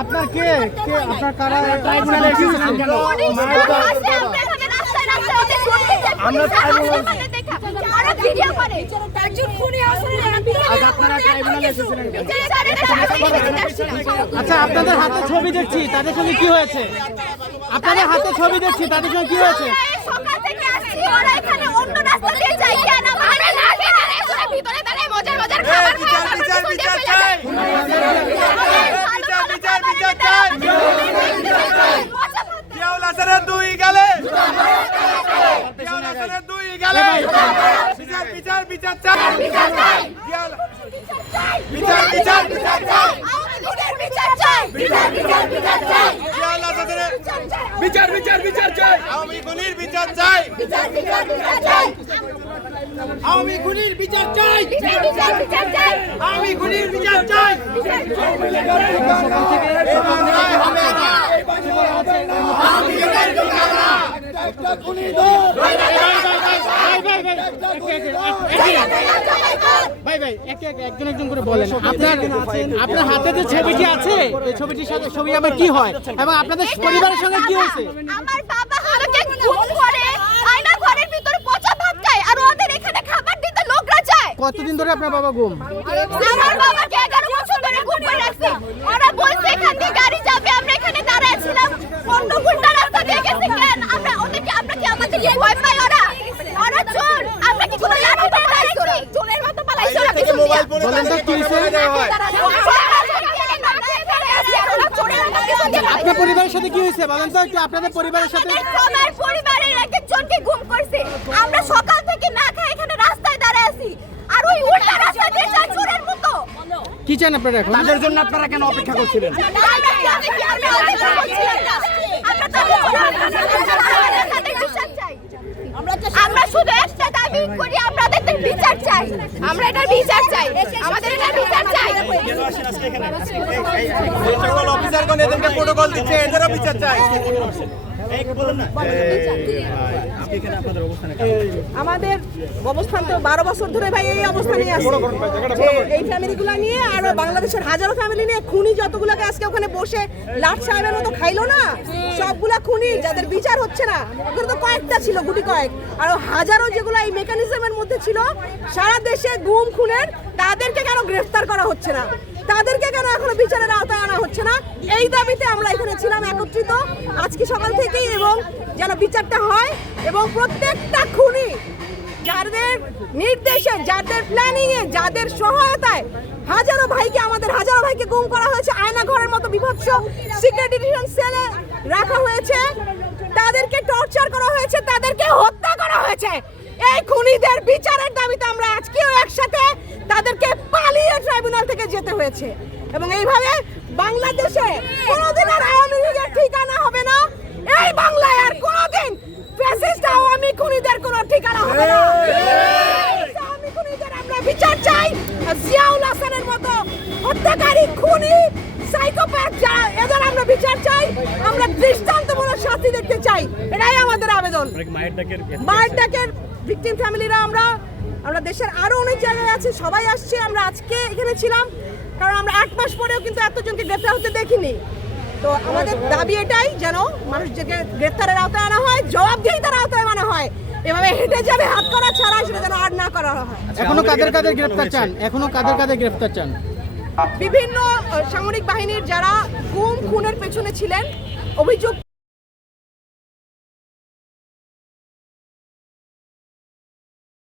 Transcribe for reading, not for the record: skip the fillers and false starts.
আপনার কে আপনার কারা ট্রাইব্যুনালে এসেছিলেন কেন? আমরা আচ্ছা, আপনাদের হাতে ছবি দেখছি, তাদের সঙ্গে কি হয়েছে? আপনাদের হাতে ছবি দেখছি, তাদের সঙ্গে কি হয়েছে? একজন করে বলেন, আপনার হাতে যে ছবিটি আছে, এই ছবিটির সাথে ছবি আমার কি হয় এবং আপনাদের পরিবারের সঙ্গে কি হয়েছে? আমার বাবা আমাকে খুন করে আয়না ঘরের ভিতরে পচা ভাত খায় আর ওদের এখানে খাবার দিতে লোকরা যায়। কতদিন ধরে আপনার বাবা গুম? আমার বাবাকে 11 বছর ধরে গুম করে রাখছে। ওরা বলছে এখান দিয়ে গাড়ি যাবে, আমরা এখানে দাঁড়ায় ছিলাম। 15 ঘন্টা রাস্তা দিয়ে গেছে কেন? আমরা ওদেরকে আমাদের ভয় পাই ওরা চোর। আমরা কি কোনো লাঠি দিয়ে দাঁড়াইছি? চোরের মতো পালাইছে ওরা কিছু দিয়া। বলেন তো কি হইছে? আপনার পরিবারের সাথে কি হয়েছে বলেন তো একটু। আপনাদের পরিবারের সাথে আমার পরিবারের একজনকে গুম করছে। আমরা সকাল থেকে না খাই এখানে রাস্তায় দাঁড়ায় আছি আর ওই উল্টা রাস্তা দিয়ে যায় চোরের মতো। কি চান আপনারা এখন? তাদের জন্য আপনারা কেন অপেক্ষা করছিলেন? আমরা শুধু একটা দাবি করি, আমাদের বিচার চাই। আমরা এটার বিচার চাই, আমাদের এটার বিচার চাই। অফিসারগণ এদেরকে প্রোটোকল দিচ্ছে, এদেরও বিচার চাই। আমাদের অবস্থান তো 12 বছর ধরে ভাই এই অবস্থা নিয়ে আসছে। এই ফ্যামিলিগুলো নিয়ে আর বাংলাদেশের হাজারো ফ্যামিলি নিয়ে খুনি যতগুলোকে আজকে ওখানে বসে লাট সাহেবের মতো খাইলো না, সবগুলা খুনি যাদের বিচার হচ্ছে না। ওগুলো তো কয়েকটা ছিল, গুটি কয়েক, আর হাজারো যেগুলো এই মেকানিজমের মধ্যে ছিল সারা দেশে গুম খুনের, তাদেরকে কেন গ্রেফতার করা হচ্ছে না? তাদেরকে কেন এখনো বিচারের আওতায় আনা হচ্ছে না? এই দাবিতে আমরা এখানে ছিলাম একত্রিত আজকে সকাল থেকেই, এবং যেন বিচারটা হয় এবং প্রত্যেকটা খুনি যাদের নির্দেশে, যাদের প্ল্যানিং এ, যাদের সহায়তায় আমাদের হাজারো ভাইকে গুম করা হয়েছে, আয়না ঘরের মতো বিভৎস সিক্রেট ডিটেনশন সেলে রাখা হয়েছে, তাদেরকে টর্চার করা হয়েছে, তাদেরকে হত্যা করা হয়েছে। এই খুনিদের বিচারের দাবিতে আমরা আজকেও একসাথে, তাদেরকে পালিয়ে ট্রাইব্যুনাল থেকে যেতে হয়েছে। এবং এইভাবে বাংলাদেশে কোনোদিন আর আওয়ামী লীগের ঠিকানা হবে না। এই বাংলায় আর কোনোদিন ফ্যাসিস্ট আওয়ামী খুনিদের কোনো ঠিকানা হবে না। আওয়ামী খুনিদের আমরা বিচার চাই। জিয়াউল হাসানের মতো হত্যাকারী, খুনি, সাইকোপ্যাথ যারা, এদের আমরা বিচার চাই। আমরা দৃষ্টান্তমূলক শাস্তি দেখতে চাই, এটাই আমাদের আবেদন। মায়ের ডাকের ভিকটিম ফ্যামিলিরা আমরা দেশের আরো অনেক জায়গায় আছে, সবাই আসছে। আমরা আজকে এখানে ছিলাম কারণ আমরা 8 মাস পরেও কিন্তু এতজনকে গ্রেফতার হতে দেখিনি। তো আমাদের দাবি এটাই, যেন মানুষকে গ্রেফতারের আওতায় আনা হয়, জবাবদিহিতার আওতায় আনা হয়। এভাবে হেঁটে যাবে হাত করা ছাড়া সেটা যেন আর না করা হয়। এখনো কাদের গ্রেফতার চান? গ্রেফতার চান? বিভিন্ন সামরিক বাহিনীর যারা গুম খুনের পেছনে ছিলেন, অভিযোগ